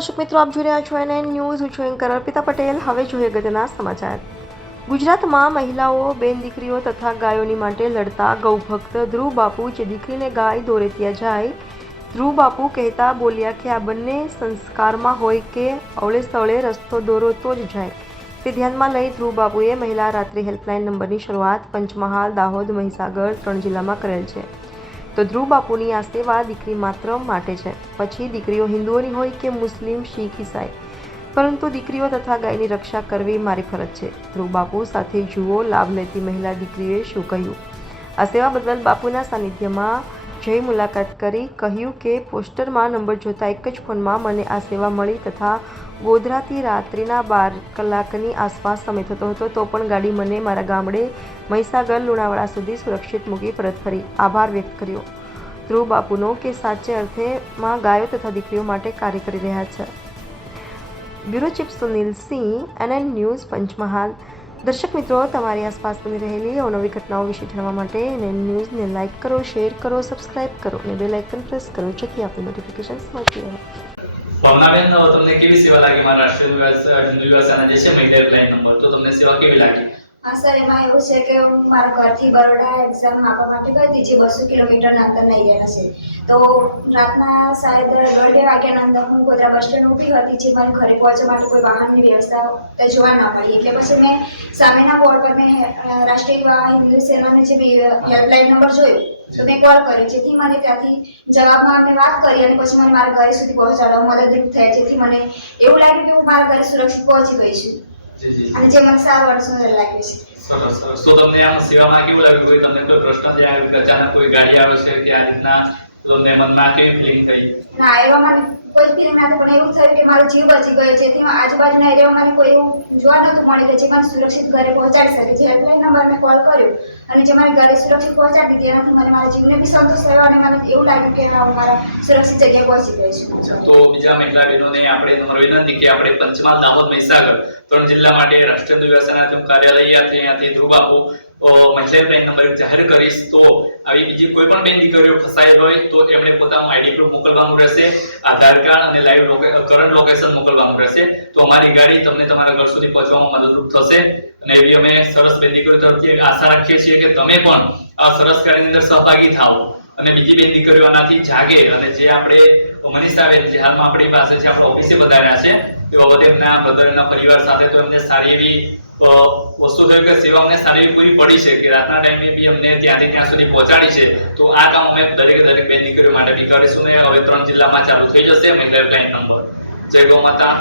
દર્શક મિત્રો, આપ જોઈ રહ્યા છો NN ન્યૂઝ. હું છું એન્કર અર્પિતા પટેલ. હવે જોઈએ અગત્યના સમાચાર. ગુજરાતમાં મહિલાઓ, બેન દીકરીઓ તથા ગાયોની માટે લડતા ગૌભક્ત ધ્રુવ બાપુ જે દીકરીને ગાય દોરે ત્યાં જાય. ધ્રુવ બાપુ કહેતા બોલ્યા કે આ બંને સંસ્કારમાં હોય કે અવળે સવળે રસ્તો દોરો તો જ જાય. તે ધ્યાનમાં લઈ ધ્રુવ બાપુએ મહિલા રાત્રિ હેલ્પલાઇન નંબરની શરૂઆત પંચમહાલ, દાહોદ, મહીસાગર 3 જિલ્લામાં કરેલ છે. તો ધ્રુવ બાપુની આ સેવા દીકરી માત્ર માટે છે. પછી દીકરીઓ હિન્દુઓની હોય કે મુસ્લિમ, શીખ, ઈસાઈ, પરંતુ દીકરીઓ તથા ગાયની રક્ષા કરવી મારી ફરજ છે. ધ્રુવ બાપુ સાથે જુઓ લાભ લેતી મહિલા દીકરીએ શું કહ્યું. આ સેવા બદલ બાપુના સાનિધ્યમાં જઈ મુલાકાત કરી કહ્યું કે પોસ્ટરમાં નંબર જોતા એક જ ફોનમાં મને આ સેવા મળી તથા ગોધરાથી રાત્રિના 12 કલાકની આસપાસ સમય થતો હતો તો પણ ગાડી મને મારા ગામડે મહીસાગર, લુણાવાડા સુધી સુરક્ષિત મૂકી પરત ફરી. આભાર વ્યક્ત કર્યો ધ્રુવ બાપુનો કે સાચે અર્થમાં ગાયો તથા દીકરીઓ માટે કાર્ય કરી રહ્યા છે. બ્યુરો ચીફ સુનિલ સિંહ, NN ન્યૂઝ, પંચમહાલ. દર્શક મિત્રો, તમારી આસપાસ બની રહેલી અવનવી ઘટનાઓ વિશે જાણવા માટે NN ન્યૂઝને લાઇક કરો, શેર કરો, સબસ્ક્રાઇબ કરો અને બેલ આઇકન પ્રેસ કરો જેથી આપની નોટિફિકેશન્સ મળતી રહે. ભાવનાબેન, તમને કેવી સેવા લાગી? મારા રાષ્ટ્રીય હિન્દુ યુવાસેના જે છે મહિલા હેલ્પલાઇન નંબર, તો તમને સેવા કેવી લાગી? હા સર, એમાં એવું છે કે હું મારા ઘરથી બરોડા એક્ઝામ આપવા માટે ગઈ હતી, જે 200 કિલોમીટરના અંતર લઈ ગયેલા છે. તો રાતના 1:30 વાગ્યાના અંદર હું ગોધરા બસ સ્ટેન્ડ ઊભી હતી, જે મારે ઘરે પહોંચવા માટે કોઈ વાહનની વ્યવસ્થા કંઈ જોવા ન મળી. એટલે પછી મેં સામેના બોર્ડ પર મેં રાષ્ટ્રીય હિન્દુ સેનાનો જે હેલ્પલાઇન નંબર જોયો તો મેં કોલ કર્યો, જેથી મને ત્યાંથી જવાબમાં અમને વાત કરી અને પછી મને મારા ઘરે સુધી પહોંચાડવા મદદરૂપ થયા, જેથી મને એવું લાગ્યું કે હું મારા ઘરે સુરક્ષિત પહોંચી ગઈ છું. અને જે મને સારું અને સુંદર લાગ્યું છે. સરસ સરસ. તો તમને આમ સેવામાં કેવું લાગ્યું? કોઈ તમને કોઈ પ્રશ્ન જે આવ્યો કે અચાનક કોઈ ગાડી આવે છે કે આ રીતના, તમને મનમાં કેવી ફિલિંગ થઈ? ના, એવા મને કોઈ ફિલિંગ નથી, પણ એવું થયું કે મારો જીવ બચી ગયો, જેથી આજુબાજુના એરિયામાં મને કોઈ એવું જોવા નહોતું મળ્યું કે જે મને સુરક્ષિત ઘરે પહોંચાડી શકે. જે હેલ્પલાઇન નંબર મેં કોલ કર્યો અને જે મને ઘરે સુરક્ષિત પહોંચાડી હતી, એનાથી મને મારા જીવને બી સંતોષ થયો અને મને એવું લાગ્યું કે હું મારા સુરક્ષિત જગ્યાએ પહોંચી ગઈ છું. તો બીજા મહિલા બહેનોને આપણે તમારી વિનંતી કે આપણે પંચમહાલ, દાહોદ, મહીસાગર 3 જિલ્લા માટે રાષ્ટ્રીય હિન્દુ યુવાસેના કાર્યાલય ત્યાંથી ધ્રુવ બાપુ મહિલા હેલ્પલાઇન નંબર જાહેર કરીશ. તો આવી બીજી કોઈ પણ બેન દીકરીઓ ફસાયેલ હોય તો એમણે પોતાનું આઈડી પ્રૂફ મોકલવાનું રહેશે, આધાર કાર્ડ અને લાઈવ કરંટ લોકેશન મોકલવાનું રહેશે. તો અમારી ગાડી તમને તમારા ઘર સુધી પહોંચવામાં મદદરૂપ થશે. અને એવી અમે સરસ બેન દીકરીઓ તરફથી આશા રાખીએ છીએ કે તમે પણ આ સરસ કાર્યની અંદર સહભાગી થાઓ અને બીજી બેન દીકરીઓ આનાથી જાગે. અને જે આપણે મનીષાબેન જે હાલમાં આપણી પાસે છે, આપણા ઓફિસે વધાર્યા છે, એ બાબતે એમના બ્રધર, એમના પરિવાર સાથે તો એમને સારી એવી વસ્તુ થયું કે સેવા અમને સારી એવી પૂરી પડી છે કે રાતના ટાઈમે બી અમને ત્યાંથી ત્યાં સુધી પહોંચાડી છે. તો આ કામ અમે દરેક બેન દીકરીઓ માટે બી કરીશું ને હવે 3 જિલ્લામાં ચાલુ થઈ જશે મહિલા હેલ્પલાઇન નંબર. જય ગૌ માતા.